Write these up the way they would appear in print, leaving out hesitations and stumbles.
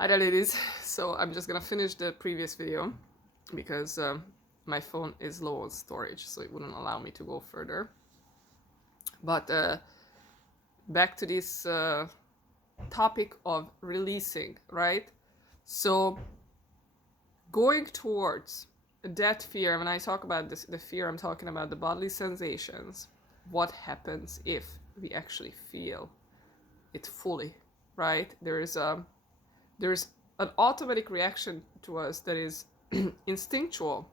Hi there, ladies. So I'm just gonna finish the previous video because my phone is low on storage, so it wouldn't allow me to go further. But back to this topic of releasing, right? So going towards that fear, when I talk about this, the fear, I'm talking about the bodily sensations. What happens if we actually feel it fully, right? There's an automatic reaction to us that is instinctual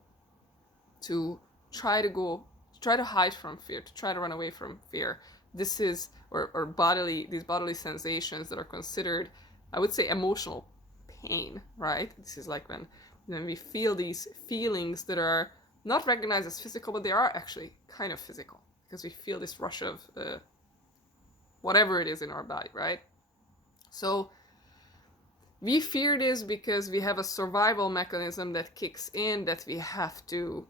to try to hide from fear, to try to run away from fear. This is or bodily these bodily sensations that are considered, I would say, emotional pain, right? This is like when we feel these feelings that are not recognized as physical, but they are actually kind of physical because we feel this rush of whatever it is in our body, right? So we fear this because we have a survival mechanism that kicks in, that we have to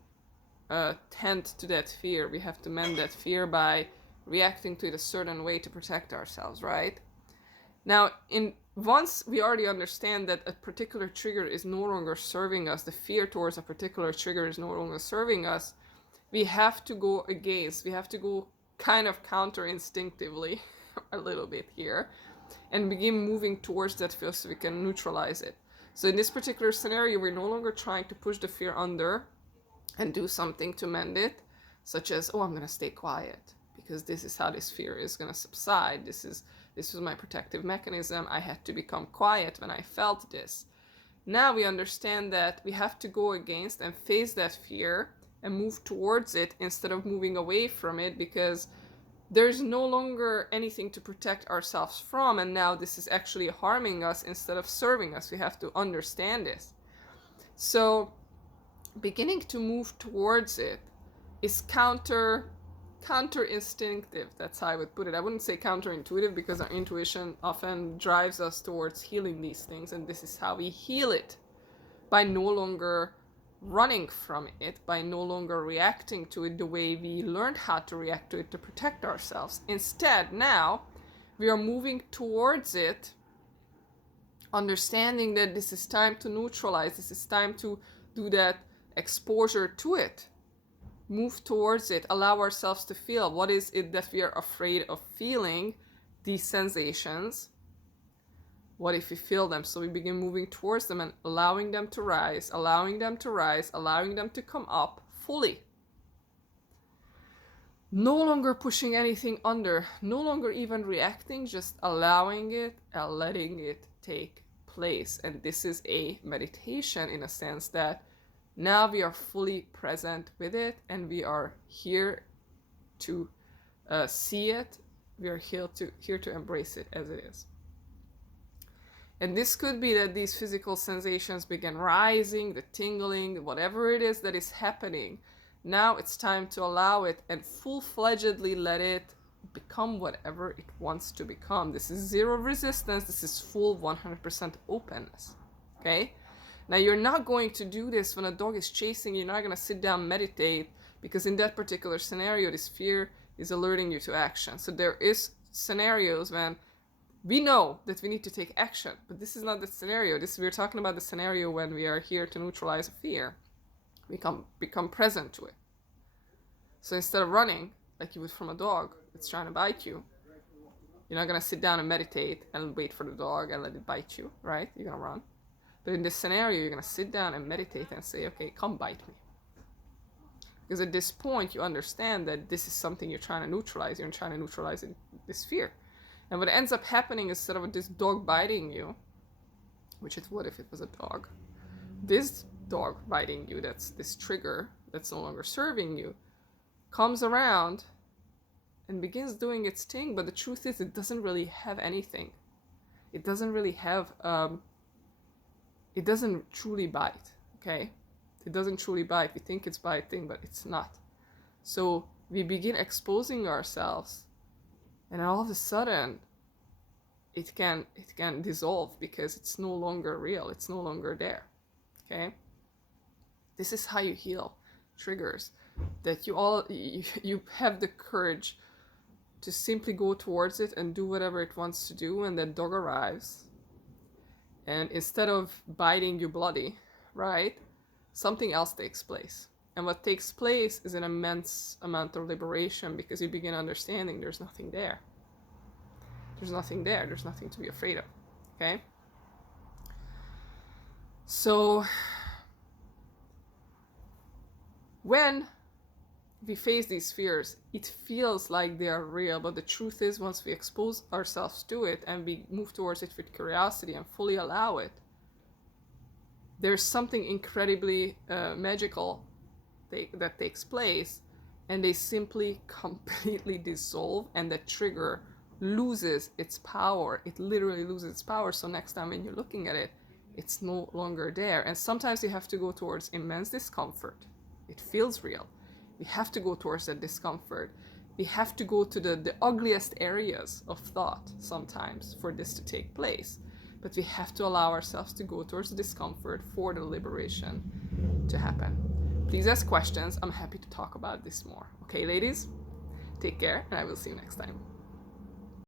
tend to that fear. We have to mend that fear by reacting to it a certain way to protect ourselves, right? Now, once we already understand that a particular trigger is no longer serving us, the fear towards a particular trigger is no longer serving us, we have to go against, we have to go kind of counter instinctively a little bit here and begin moving towards that fear so we can neutralize it. So in this particular scenario, we're no longer trying to push the fear under and do something to mend it, such as, oh, I'm going to stay quiet because this is how this fear is going to subside. This was my protective mechanism. I had to become quiet when I felt this. Now we understand that we have to go against and face that fear and move towards it instead of moving away from it, because there's no longer anything to protect ourselves from, and now this is actually harming us instead of serving us. We have to understand this. So beginning to move towards it is counter instinctive. That's how I would put it. I wouldn't say counterintuitive, because our intuition often drives us towards healing these things, and this is how we heal it, by no longer running from it, by no longer reacting to it the way we learned how to react to it to protect ourselves. Instead, now we are moving towards it, understanding that this is time to neutralize, this is time to do that exposure to it, move towards it, allow ourselves to feel what is it that we are afraid of feeling, these sensations. What if we feel them? So we begin moving towards them and allowing them to rise, allowing them to rise, allowing them to come up fully. No longer pushing anything under, no longer even reacting, just allowing it and letting it take place. And this is a meditation in a sense that now we are fully present with it, and we are here to see it. We are here to embrace it as it is. And this could be that these physical sensations begin rising, the tingling, whatever it is that is happening. Now it's time to allow it and full-fledgedly let it become whatever it wants to become. This is zero resistance. This is full 100% openness. Okay? Now you're not going to do this when a dog is chasing you. You're not going to sit down and meditate, because in that particular scenario, this fear is alerting you to action. So there is scenarios when we know that we need to take action, but this is not the scenario. We're talking about the scenario when we are here to neutralize a fear. We become present to it. So instead of running like you would from a dog that's trying to bite you, you're not gonna sit down and meditate and wait for the dog and let it bite you, right? You're gonna run. But in this scenario, you're gonna sit down and meditate and say, okay, come bite me. Because at this point, you understand that this is something you're trying to neutralize. You're trying to neutralize this fear. And what ends up happening, instead of this dog biting you, which it would if it was a dog, this dog biting you, that's this trigger that's no longer serving you, comes around and begins doing its thing. But the truth is, it doesn't really have anything. It doesn't really have, it doesn't truly bite, okay? It doesn't truly bite. We think it's biting, but it's not. So we begin exposing ourselves, and all of a sudden it can dissolve, because it's no longer real, it's no longer there. Okay, this is how you heal triggers, that you have the courage to simply go towards it and do whatever it wants to do. And that dog arrives, And instead of biting you bloody, right, something else takes place. And what takes place is an immense amount of liberation, because you begin understanding there's nothing there. There's nothing there. There's nothing to be afraid of. Okay? So when we face these fears, it feels like they are real, but the truth is, once we expose ourselves to it and we move towards it with curiosity and fully allow it, there's something incredibly magical that takes place, and they simply completely dissolve, and the trigger loses its power. It literally loses its power. So next time when you're looking at it, it's no longer there. And sometimes you have to go towards immense discomfort. It feels real. We have to go towards that discomfort. We have to go to the ugliest areas of thought sometimes for this to take place. But we have to allow ourselves to go towards the discomfort for the liberation to happen. Please ask questions. I'm happy to talk about this more. Okay, ladies? Take care, and I will see you next time.